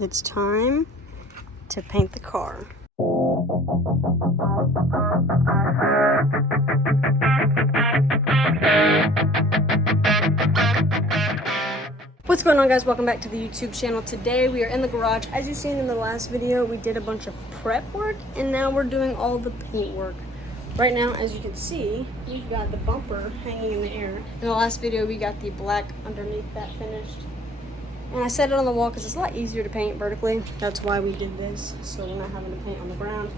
It's time to paint the car. What's going on, guys? Welcome back to the YouTube channel. Today we are in the garage. As you've seen in the last video, we did a bunch of prep work and now we're doing all the paint work. Right now, as you can see, we've got the bumper hanging in the air. In the last video, we got the black underneath that finished. And I set it on the wall because it's a lot easier to paint vertically. That's why we did this, so we're not having to paint on the ground.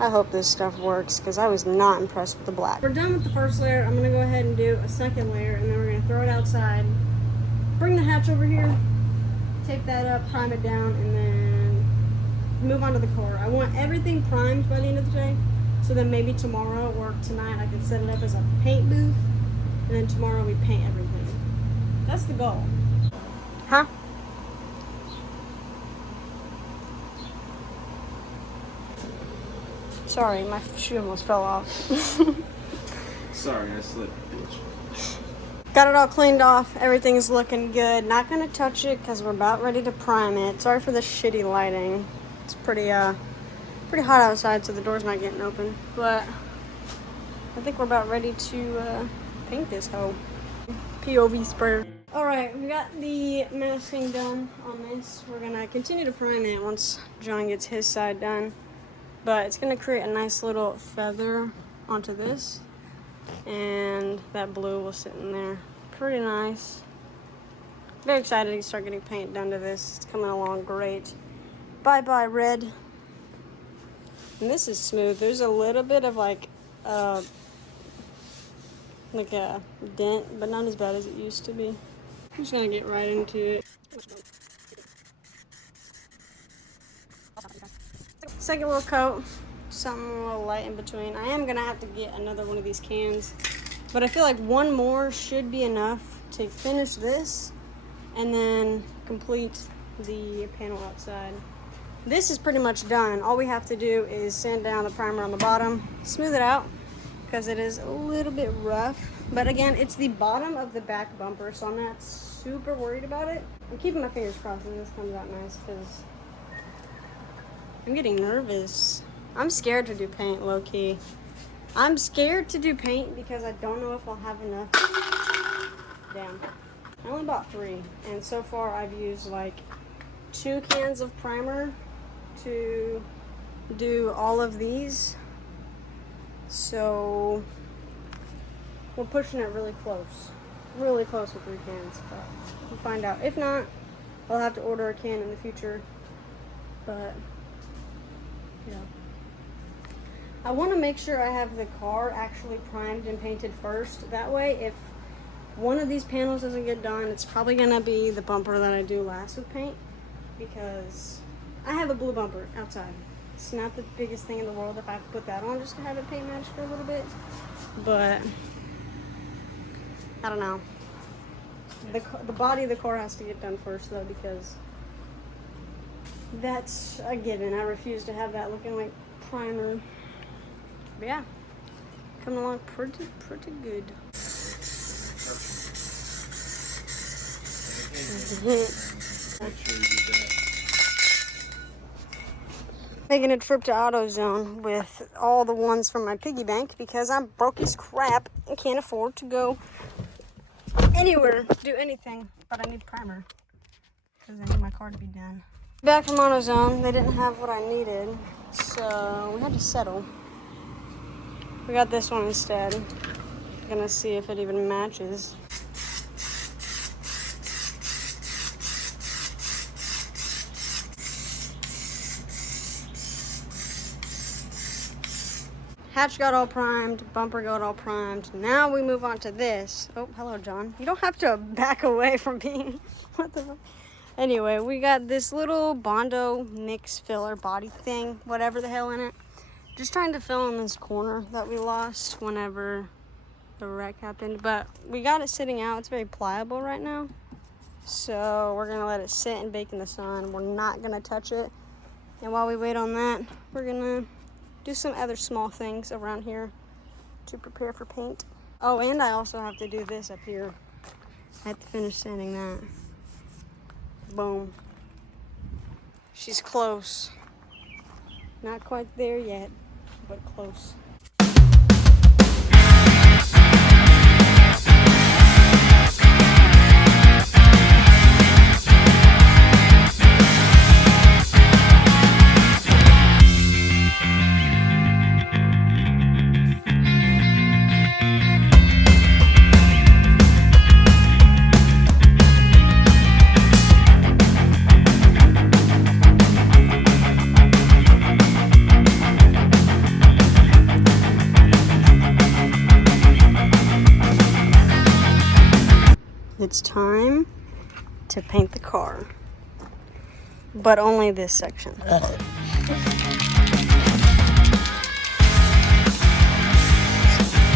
I hope this stuff works because I was not impressed with the black. We're done with the first layer. I'm gonna go ahead and do a second layer and then we're gonna throw it outside. Bring the hatch over here, tape that up, prime it down, and then move on to the car. I want everything primed by the end of the day, so then maybe tomorrow or tonight I can set it up as a paint booth, and then tomorrow we paint everything. That's the goal. Huh? Sorry, my shoe almost fell off. Sorry, I slipped, bitch. Got it all cleaned off. Everything's looking good. Not gonna touch it because we're about ready to prime it. Sorry for the shitty lighting. It's pretty hot outside, so the door's not getting open. But I think we're about ready to paint this hoe. POV spur. All right, we got the masking done on this. We're gonna continue to prime it once John gets his side done. But it's gonna create a nice little feather onto this. And that blue will sit in there. Pretty nice. Very excited to start getting paint done to this. It's coming along great. Bye bye red. And this is smooth. There's a little bit of like a dent, but not as bad as it used to be. I'm just gonna get right into it. Second little coat. Something a little light in between. I am gonna have to get another one of these cans, but I feel like one more should be enough to finish this and then complete the panel outside. This is pretty much done. All we have to do is sand down the primer on the bottom, smooth it out because it is a little bit rough, but again, it's the bottom of the back bumper, so I'm not super worried about it. I'm keeping my fingers crossed and this comes out nice because I'm getting nervous. I'm scared to do paint, low-key. I'm scared to do paint because I don't know if I'll have enough. Damn. I only bought 3, and so far I've used like 2 cans of primer to do all of these. So we're pushing it really close with 3 cans, but we'll find out. If not, I'll have to order a can in the future, but yeah. I want to make sure I have the car actually primed and painted first. That way, if one of these panels doesn't get done, it's probably going to be the bumper that I do last with paint. Because I have a blue bumper outside. It's not the biggest thing in the world if I have to put that on just to have it paint matched for a little bit. But, I don't know. The body of the car has to get done first, though, because that's a given. I refuse to have that looking like primer. But yeah, coming along pretty good. Making a trip to AutoZone with all the ones from my piggy bank because I'm broke as crap and can't afford to go anywhere, do anything. But I need primer because I need my car to be done. Back from AutoZone, they didn't have what I needed, so we had to settle. We got this one instead. Gonna see if it even matches. Hatch got all primed, bumper got all primed. Now we move on to this. Oh, hello, John. You don't have to back away from being, what the fuck? Anyway, we got this little Bondo mix filler body thing, whatever the hell in it. Just trying to fill in this corner that we lost whenever the wreck happened. But we got it sitting out. It's very pliable right now. So we're going to let it sit and bake in the sun. We're not going to touch it. And while we wait on that, we're going to do some other small things around here to prepare for paint. Oh, and I also have to do this up here. I have to finish sanding that. Boom. She's close. Not quite there yet, but close. It's time to paint the car, but only this section.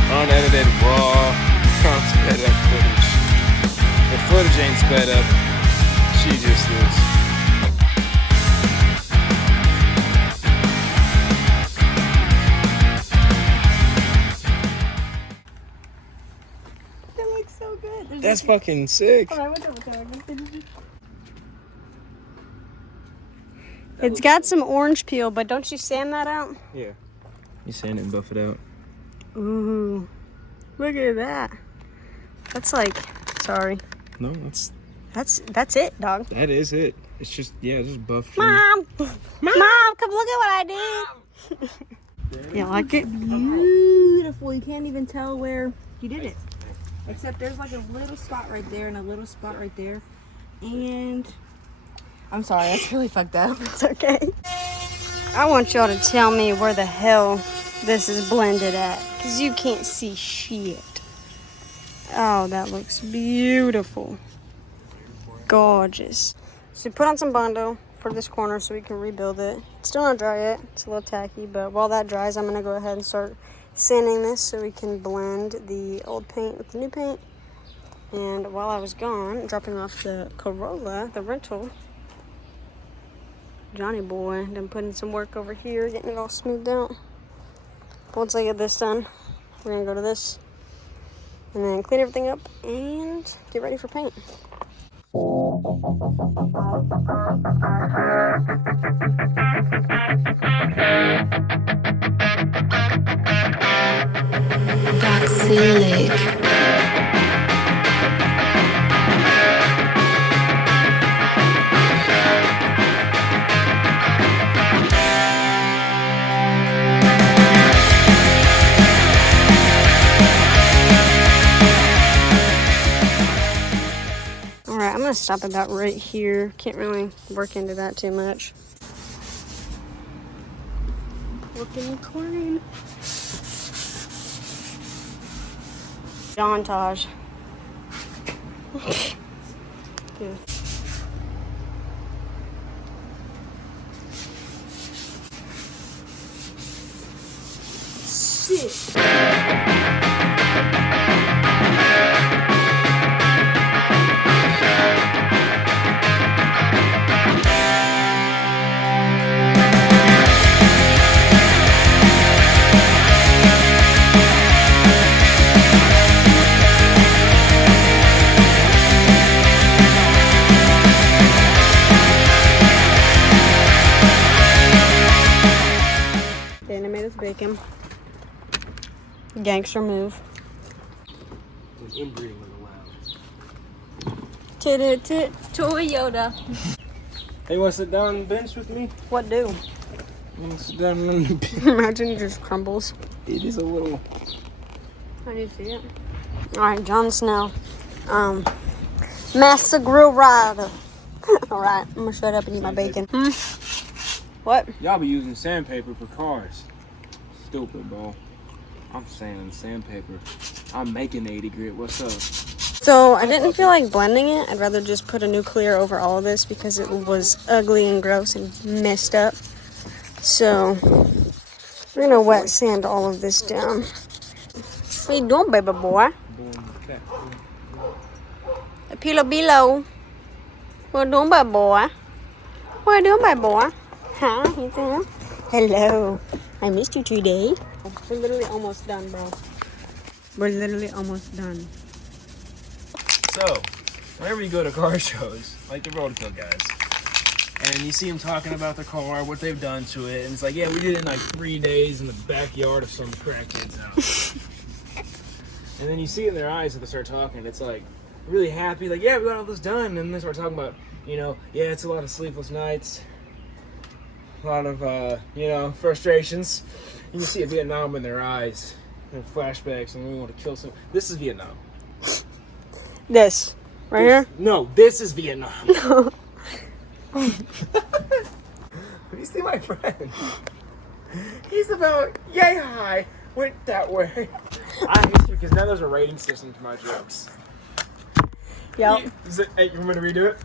Unedited, raw, sped up footage. The footage ain't sped up, she just is. That looks so good. That's fucking sick. It's got some orange peel, but don't you sand that out? Yeah. You sand it and buff it out. Ooh, look at that. That's like, sorry. No, That's it, dog. that is it. It's just, yeah, just buff. Mom, come look at what I did. You like it? Beautiful. You can't even tell where you did it. Except there's like a little spot right there and a little spot right there. And I'm sorry, that's really fucked up. It's okay. I want y'all to tell me where the hell this is blended at, because you can't see shit. Oh, that looks beautiful. Gorgeous. So put on some Bondo for this corner so we can rebuild it. It's still not dry yet. It's a little tacky, but while that dries, I'm going to go ahead and start sanding this so we can blend the old paint with the new paint. And while I was gone, dropping off the Corolla, the rental, Johnny boy done putting some work over here, getting it all smoothed out. Once I get this done, we're gonna go to this and then clean everything up and get ready for paint. Alright, I'm gonna stop about right here. Can't really work into that too much. Looking clean. Montage. Good. Shit. Bacon. Gangster move. Inbreeding was allowed. Toyota. Hey, you want to sit down on the bench with me? What do? You want to sit down on the bench? Imagine it just crumbles. It is a little. I do see it. Alright, Jon Snow. Master Grill Rider. Alright, I'm gonna shut up and eat my bacon. What? Y'all be using sandpaper for cars. Stupid, bro. I'm saying sandpaper. I'm making 80 grit. What's up? So I didn't feel like blending it. I'd rather just put a new clear over all of this because it was ugly and gross and messed up. So we're gonna wet sand all of this down. What you doing, baby boy? A pillow below. What you doing, baby boy? What you doing, baby boy? Huh? You doing? Hello. I missed you today. We're literally almost done, bro. We're literally almost done. So, whenever you go to car shows, like the Roadkill guys, And you see them talking about their car, what they've done to it, and it's like, yeah, we did it in like 3 days in the backyard of some crackhead's house. And then you see in their eyes that they start talking, it's like really happy, like, yeah, we got all this done. And then they start talking about, you know, yeah, it's a lot of sleepless nights, a lot of, you know, frustrations. You can see a Vietnam in their eyes, and flashbacks, and we want to kill some. This is Vietnam. This right here? No, this is Vietnam. No. You see my friend? He's about yay high, went that way. I hate you because now there's a rating system to my jokes. Yep. Hey, you want me to redo it?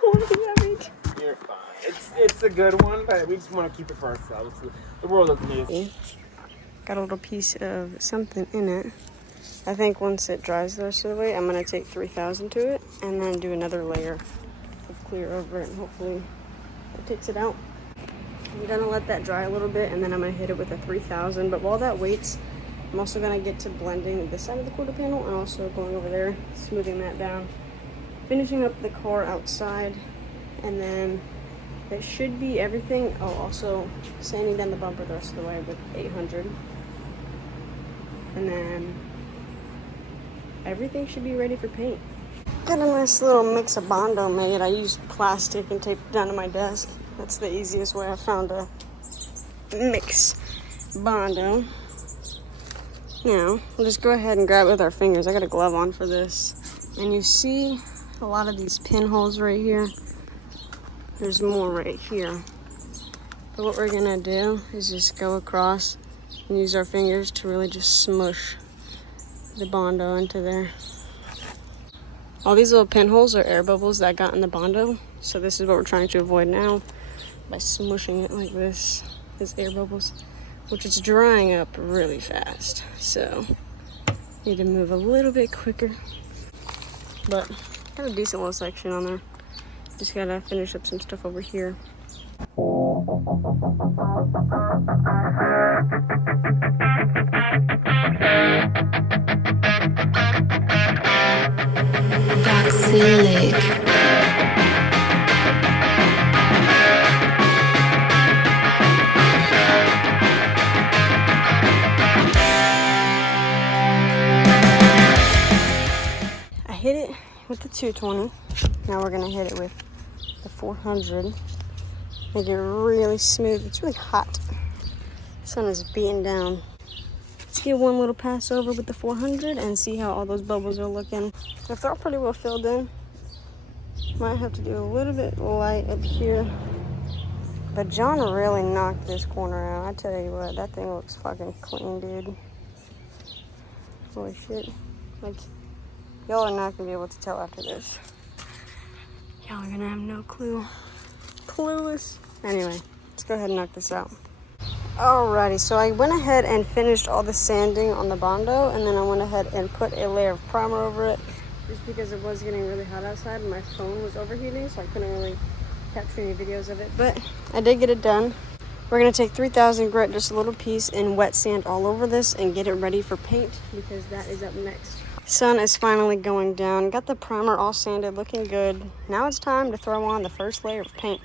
What does that mean? You're fine. It's a good one, but we just want to keep it for ourselves. The world of news. Got a little piece of something in it. I think once it dries the rest of the way, I'm going to take 3000 to it and then do another layer of clear over it, and hopefully it takes it out. I'm going to let that dry a little bit, and then I'm going to hit it with a 3000. But while that waits, I'm also going to get to blending this side of the quarter panel and also going over there, smoothing that down, finishing up the car outside, and then it should be everything. Oh, also sanding down the bumper the rest of the way with 800. And then everything should be ready for paint. Got a nice little mix of Bondo made. I used plastic and taped it down to my desk. That's the easiest way I found to mix Bondo. Now, we'll just go ahead and grab it with our fingers. I got a glove on for this. And you see a lot of these pinholes right here. There's more right here. But what we're gonna do is just go across and use our fingers to really just smush the Bondo into there. All these little pinholes are air bubbles that got in the Bondo. So this is what we're trying to avoid now by smushing it like this. These air bubbles, which is drying up really fast. So need to move a little bit quicker. But got a decent little section on there. Just gotta finish up some stuff over here. I hit it with the 220. Now we're gonna hit it with the 400. Make it really smooth. It's really hot. The sun is beating down. Let's get one little pass over with the 400 and see how all those bubbles are looking. If they're all pretty well filled in, might have to do a little bit light up here. But John really knocked this corner out. I tell you what, that thing looks fucking clean, dude. Holy shit. Like, y'all are not gonna be able to tell after this. Y'all are gonna have no clue. Clueless. Anyway, let's go ahead and knock this out. Alrighty, so I went ahead and finished all the sanding on the Bondo, and then I went ahead and put a layer of primer over it, just because it was getting really hot outside and my phone was overheating, so I couldn't really capture any videos of it, but I did get it done. We're gonna take 3000 grit, just a little piece, and wet sand all over this and get it ready for paint, because that is up next. Sun is finally going down. Got the primer all sanded, looking good. Now it's time to throw on the first layer of paint.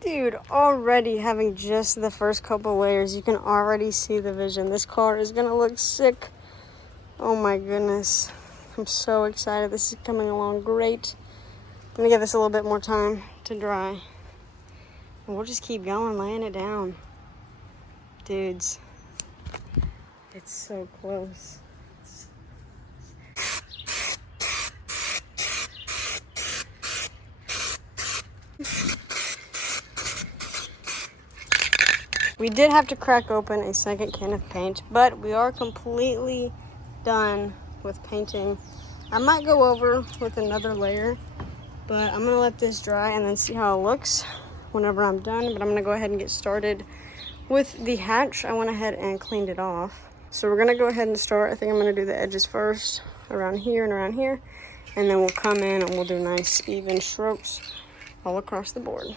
Dude, already having just the first couple layers, you can already see the vision. This car is gonna look sick. Oh my goodness. I'm so excited. This is coming along great. I'm gonna give this a little bit more time to dry. And we'll just keep going, laying it down. Dudes, it's so close. We did have to crack open a second can of paint, but we are completely done with painting. I might go over with another layer, but I'm gonna let this dry and then see how it looks whenever I'm done. But I'm gonna go ahead and get started with the hatch. I went ahead and cleaned it off. So we're gonna go ahead and start. I think I'm gonna do the edges first, around here and around here. And then we'll come in and we'll do nice even strokes all across the board.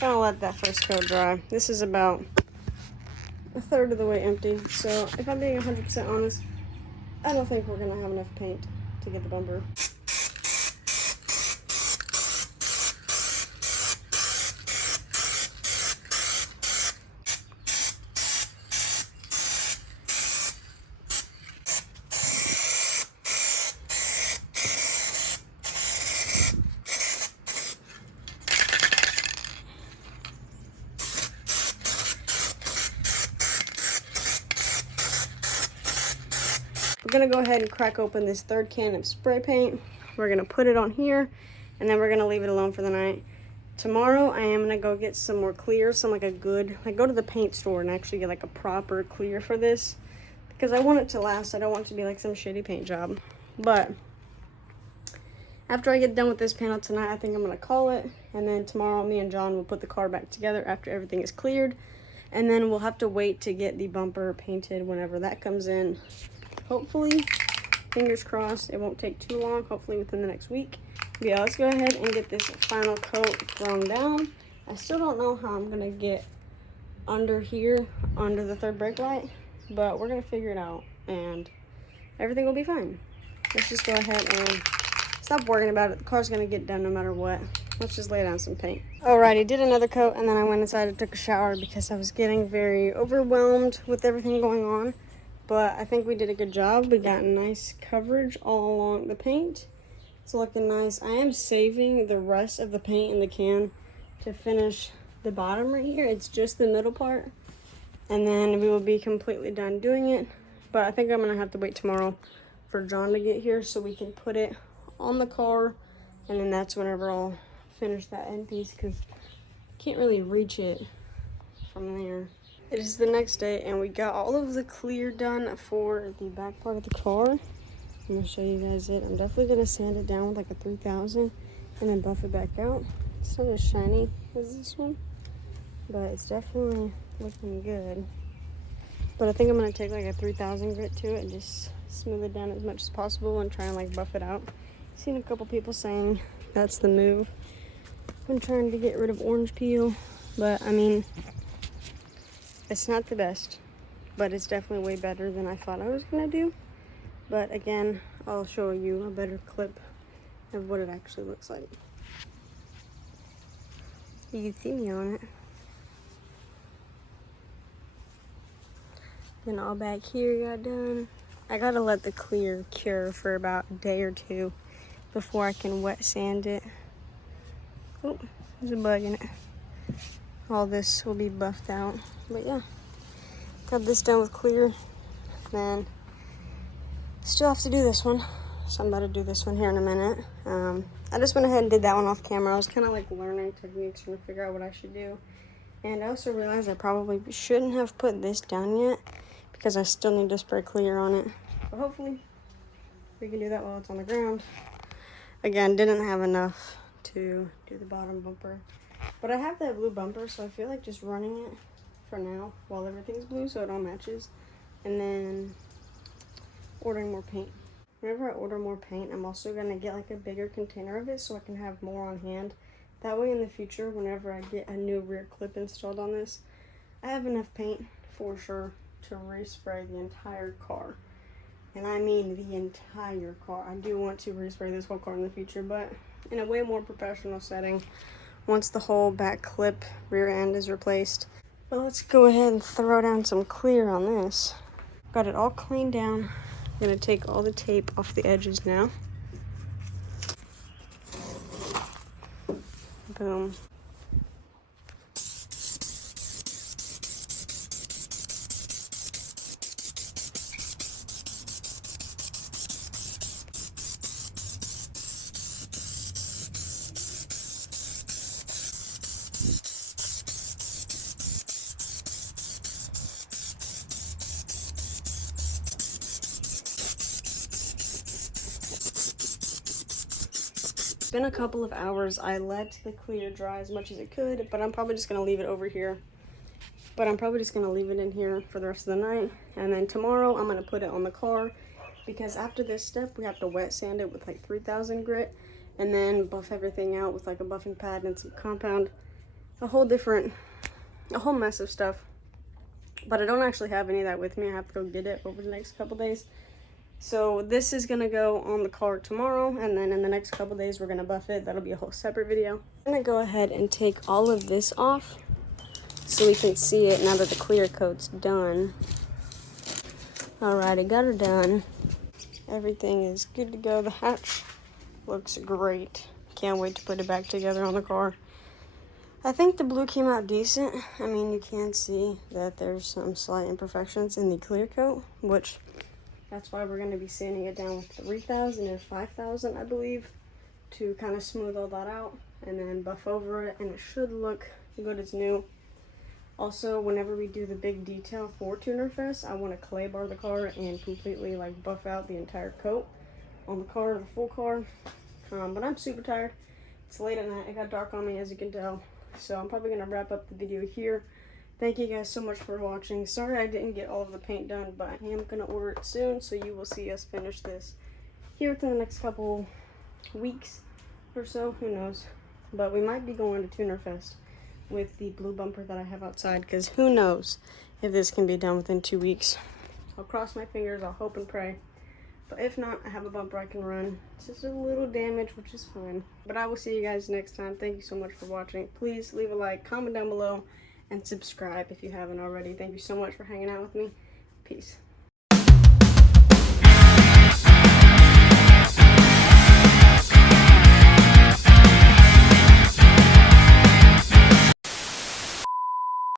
Gonna let that first coat dry. This is about a third of the way empty, so if I'm being 100% honest, I don't think we're gonna have enough paint to get the bumper. We're gonna go ahead and crack open this third can of spray paint. We're gonna put it on here, and then we're gonna leave it alone for the night. Tomorrow, I am gonna go get some more clear, go to the paint store and actually get like a proper clear for this, because I want it to last. I don't want it to be like some shitty paint job. But after I get done with this panel tonight, I think I'm gonna call it, and then tomorrow me and John will put the car back together after everything is cleared, and then we'll have to wait to get the bumper painted whenever that comes in. Hopefully, fingers crossed, it won't take too long, hopefully within the next week. But yeah, let's go ahead and get this final coat thrown down. I still don't know how I'm gonna get under here, under the third brake light, but we're gonna figure it out and everything will be fine. Let's just go ahead and stop worrying about it. The car's gonna get done no matter what. Let's just lay down some paint. Alrighty, did another coat, and then I went inside and took a shower because I was getting very overwhelmed with everything going on. But I think we did a good job. We got nice coverage all along the paint. It's looking nice. I am saving the rest of the paint in the can to finish the bottom right here. It's just the middle part. And then we will be completely done doing it. But I think I'm gonna have to wait tomorrow for John to get here so we can put it on the car. And then that's whenever I'll finish that end piece, because I can't really reach it from there. It is the next day, and we got all of the clear done for the back part of the car. I'm gonna show you guys it. I'm definitely gonna sand it down with like a 3000 and then buff it back out. It's not as shiny as this one, but it's definitely looking good. But I think I'm gonna take like a 3000 grit to it and just smooth it down as much as possible and try and like buff it out. I've seen a couple people saying that's the move when trying to get rid of orange peel, but I mean, it's not the best, but it's definitely way better than I thought I was gonna do. But again, I'll show you a better clip of what it actually looks like. You can see me on it. Then all back here got done. I gotta let the clear cure for about a day or two before I can wet sand it. Oh, there's a bug in it. All this will be buffed out. But yeah, got this done with clear. Then still have to do this one. So I'm about to do this one here in a minute. I just went ahead and did that one off camera. I was kind of like learning techniques, trying to figure out what I should do. And I also realized I probably shouldn't have put this down yet because I still need to spray clear on it. But hopefully we can do that while it's on the ground. Again, didn't have enough to do the bottom bumper. But I have that blue bumper, so I feel like just running it for now while everything's blue so it all matches. And then ordering more paint. Whenever I order more paint, I'm also going to get like a bigger container of it so I can have more on hand. That way in the future, whenever I get a new rear clip installed on this, I have enough paint for sure to respray the entire car. And I mean the entire car. I do want to respray this whole car in the future, but in a way more professional setting once the whole back clip rear end is replaced. But let's go ahead and throw down some clear on this. Got it all cleaned down. I'm gonna take all the tape off the edges now. Boom. It's been a couple of hours. I let the clear dry as much as it could, but I'm probably just gonna leave it over here. But I'm probably just gonna leave it in here for the rest of the night. And then tomorrow I'm gonna put it on the car, because after this step we have to wet sand it with like 3000 grit and then buff everything out with like a buffing pad and some compound. A whole mess of stuff. But I don't actually have any of that with me. I have to go get it over the next couple days. So this is gonna go on the car tomorrow, and then in the next couple days we're gonna buff it. That'll be a whole separate video. I'm gonna go ahead and take all of this off so we can see it now that the clear coat's done. Alright, I got her done. Everything is good to go. The hatch looks great. Can't wait to put it back together on the car. I think the blue came out decent. I mean, you can see that there's some slight imperfections in the clear coat, which that's why we're going to be sanding it down with 3000 and 5000, I believe, to kind of smooth all that out and then buff over it, and it should look good as new. Also, whenever we do the big detail for Tuner Fest, I want to clay bar the car and completely like buff out the entire coat on the car, the full car. But I'm super tired. It's late at night. It got dark on me, as you can tell. So I'm probably going to wrap up the video here. Thank you guys so much for watching. Sorry I didn't get all of the paint done, but I am going to order it soon, so you will see us finish this here within the next couple weeks or so. Who knows? But we might be going to Tuner Fest with the blue bumper that I have outside, because who knows if this can be done within 2 weeks. I'll cross my fingers, I'll hope and pray. But if not, I have a bumper I can run. It's just a little damage, which is fine. But I will see you guys next time. Thank you so much for watching. Please leave a like, comment down below, and subscribe if you haven't already. Thank you so much for hanging out with me. Peace.